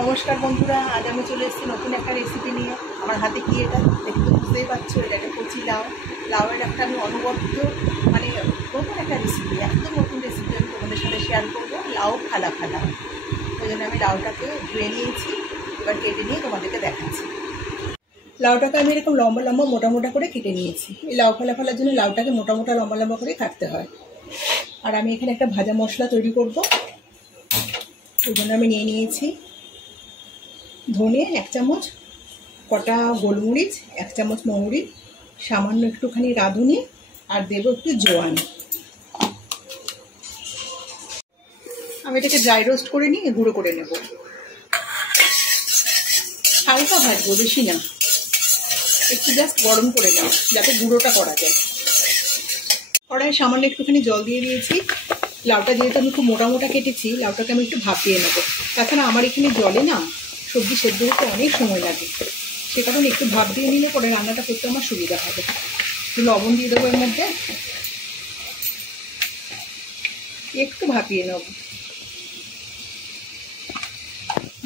নমস্কার বন্ধুরা, আজ আমি চলে এসেছি নতুন একটা রেসিপি নিয়ে। আমার হাতে কি এটা দেখতে বুঝতেই পারছো, এটা একটা কচি লাউ। লাউয়ের একটা আমি অনবদ্য নতুন একটা রেসিপি, একদম নতুন রেসিপি আমি তোমাদের সাথে শেয়ার করবো। লাউ ফালা ফালা, ওই জন্য আমি লাউটাকে ধুয়ে নিয়েছি, এবার কেটে নিয়ে তোমাদেরকে দেখাচ্ছি। লাউটাকে আমি এরকম লম্বা লম্বা মোটা মোটা করে কেটে নিয়েছি। এই লাউ ফালা ফেলার জন্য লাউটাকে মোটা মোটা লম্বা লম্বা করে কাটতে হয়। আর আমি এখানে একটা ভাজা মশলা তৈরি করব, ওই জন্য আমি নিয়ে নিয়েছি ধনে 1 চামচ, কটা গোলমরিচ, 1 চামচ মৌরি, সামান্য একটুখানি রাঁধুনি, আর দেবো একটু জোয়ান। আমি এটাকে ড্রাই রোস্ট করে নিয়ে গুঁড়ো করে নেব। হালকা ভাজবো, বেশি না, একটু জাস্ট গরম করে নাও যাতে গুঁড়োটা করা যায়। কড়াইয়ে সামান্য একটুখানি জল দিয়ে দিয়েছি। লাউটা যেহেতু আমি খুব মোটা মোটা কেটেছি, লাউটাকে আমি একটু ভাপিয়ে নেবো। তাছাড়া আমার এখানে জলে না সবজি সেদ্ধ হতে অনেক সময় লাগে, সে কারণে একটু ভাপ দিয়ে নিলে পরে রান্নাটা করতে আমার সুবিধা হবে। একটু লবণ দিয়ে দেবো এর মধ্যে, একটু ভাপিয়ে নেব,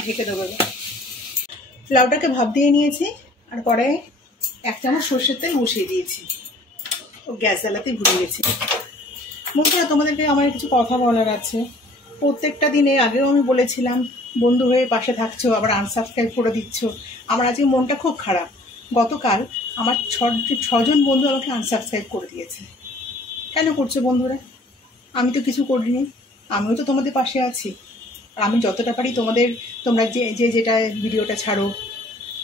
ঢেকে দেবো। লাউটাকে ভাপ দিয়ে নিয়েছি, আর কড়াইয়ে 1 চামচ সর্ষের তেল বসিয়ে দিয়েছি। ও গ্যাস জ্বালাতেই ভুলে গেছি। বন্ধুরা, তোমাদেরকে আমার কিছু কথা বলার আছে। প্রত্যেকটা দিনে আগেও আমি বলেছিলাম, বন্ধু হয়ে পাশে থাকছো, আবার আনসাবস্ক্রাইব করে দিচ্ছ। আমার আজকে মনটা খুব খারাপ। গতকাল আমার 6 জন বন্ধু আমাকে আনসাবস্ক্রাইব করে দিয়েছে। কেন করছো বন্ধুরা? আমি তো কিছু করিনি, আমিও তো তোমাদের পাশে আছি। আর আমি যতটা পারি তোমরা যেটা ভিডিওটা ছাড়ো,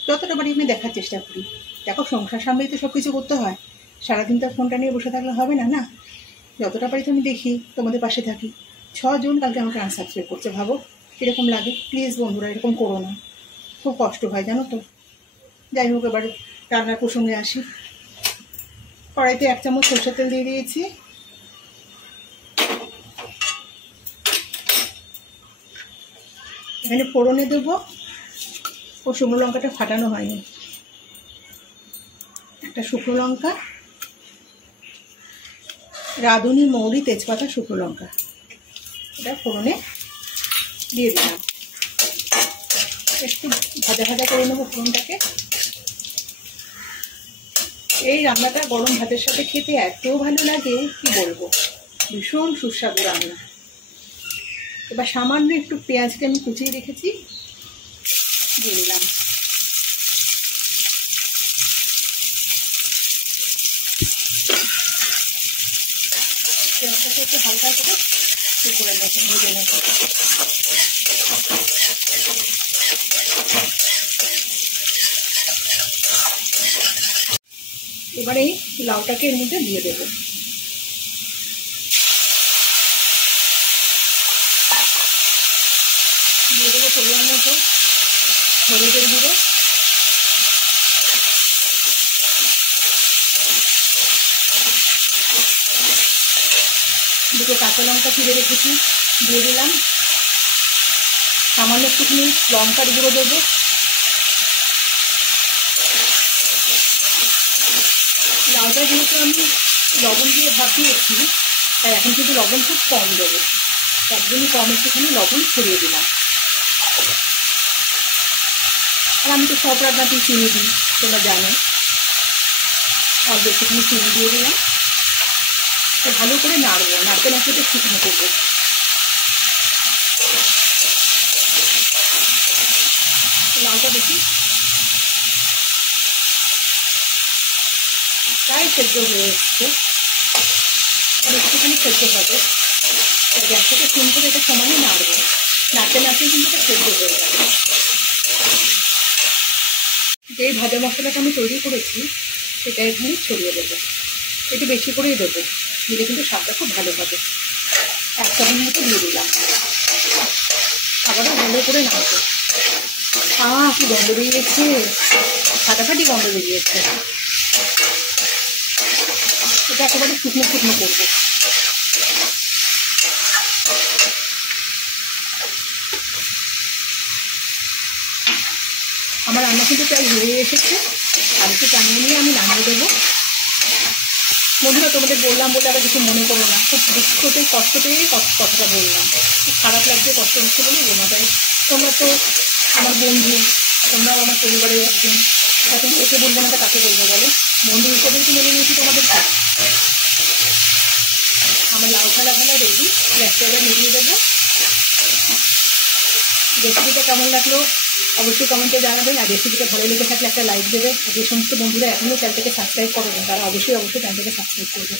যতটা পারি আমি দেখার চেষ্টা করি। দেখো, সংসার সামলেই তো সব কিছু করতে হয়, সারাদিন তো ফোনটা নিয়ে বসে থাকলে হবে না, না? যতটা পারি তো আমি দেখি, তোমাদের পাশে থাকি। 6 জন কালকে আমাকে আনসাবস্ক্রাইব করছে, ভাবো কীরকম লাগে। প্লিজ বন্ধুরা, এরকম করো না, খুব কষ্ট হয় জানো তো। যাই হোক, এবার রান্নার প্রসঙ্গে আসি। কড়াইতে 1 চামচ সরষের তেল দিয়ে দিয়েছি। এখানে ফোড়নে দেবো, ও শুকনো লঙ্কাটা ফাটানো হয়নি, একটা শুকনো লঙ্কা, রাঁধুনি, মৌরি, তেজপাতা, শুকনো লঙ্কা, এটা ফোড়নে দিয়ে দিলাম। একটু ভাজা ভাজা করে নেবো ফোড়নটাকে। এই রান্নাটা গরম ভাতের সাথে খেতে এত ভালো লাগে, কি বলবো, ভীষণ সুস্বাদু রান্না। এবার সামান্য একটু পেঁয়াজকে আমি কুচিয়ে রেখেছি, দিয়ে দিলাম। পেঁয়াজটাকে একটু হালকা করে করে নেবো, ভেজে নেবো। এবারে এই লাউটাকে এর মধ্যে দিয়ে দেবো। দিয়ে দেবো পরিমাণ মতো হলুদের গুঁড়ো, দুটো কাঁচা লঙ্কা চিড়ে রেখেছি দিয়ে দিলাম। সামান্য একটুখানি লঙ্কার গুঁড়ো দেবো। লাউটা যেহেতু আমি লবণ দিয়ে ভাপ দিয়েছি, তাই এখন কিন্তু লবণ খুব কম দেবো, একদমই কম একটুখানি লবণ ছড়িয়ে দিলাম। আর আমি তো সব রান্নাতেই চিনি দিই, তোমরা জানো। অল্প একটুখানি চিনি দিয়ে দিলাম। ভালো করে নাড়বো, নাড়তে নাড়তে একটু শুকনো করবো। লাউটা দেখি প্রায় সেদ্ধ হয়ে এসছে, আর একটুখানি সেদ্ধ হবে। গ্যাসটাকে সিম করে এটা সমানে নাড়বো, নাড়তে নাড়তে কিন্তু এটা সেদ্ধ হয়ে যাবে। যে ভাজা মশলাটা আমি তৈরি করেছি সেটা এখানে ছড়িয়ে দেবো, একটু বেশি করেই দেবো, দিলে কিন্তু স্বাদটা খুব ভালো হবে। 1 চামচ মতো দিয়ে দিলাম। আবারও ভালো করে নাড়বো। কি গন্ধ বেরিয়েছে, ফাটাফাটি গন্ধ বেরিয়েছে। এটা একেবারে শুকনো শুকনো করবো। আমার রান্না কিন্তু প্রায় হয়ে এসেছে, আর একটু টানিয়ে নিয়ে আমি নামিয়ে দেবো। বন্ধুরা, তোমাদের বললাম বলে আবার কিছু মনে করো না, খুব দুঃখতেই কষ্ট পেয়েই কথাটা বললাম। খুব খারাপ লাগছে, কষ্ট হচ্ছে বলে বলা যায়। তোমরা তো আমার বন্ধু, তোমরাও আমার পরিবারের একজন, এখন একে বলবো না, কাকে বলবো বলো? বন্ধু হিসেবেই তো মেনে নিয়েছি তোমাদেরকে। আমার লাউ ফেলা রেডি, গ্যাসটা এবার নিভিয়ে দেবো। রেসিপিটা কেমন লাগলো অবশ্যই কমেন্টে জানাবেন, আর রেসিপিটা ভালো লেগে থাকলে একটা লাইক দেবে। যে সমস্ত বন্ধুরা এখনও চ্যানেলটাকে সাবস্ক্রাইব করবে তারা অবশ্যই চ্যানেলটাকে সাবস্ক্রাইব করবে।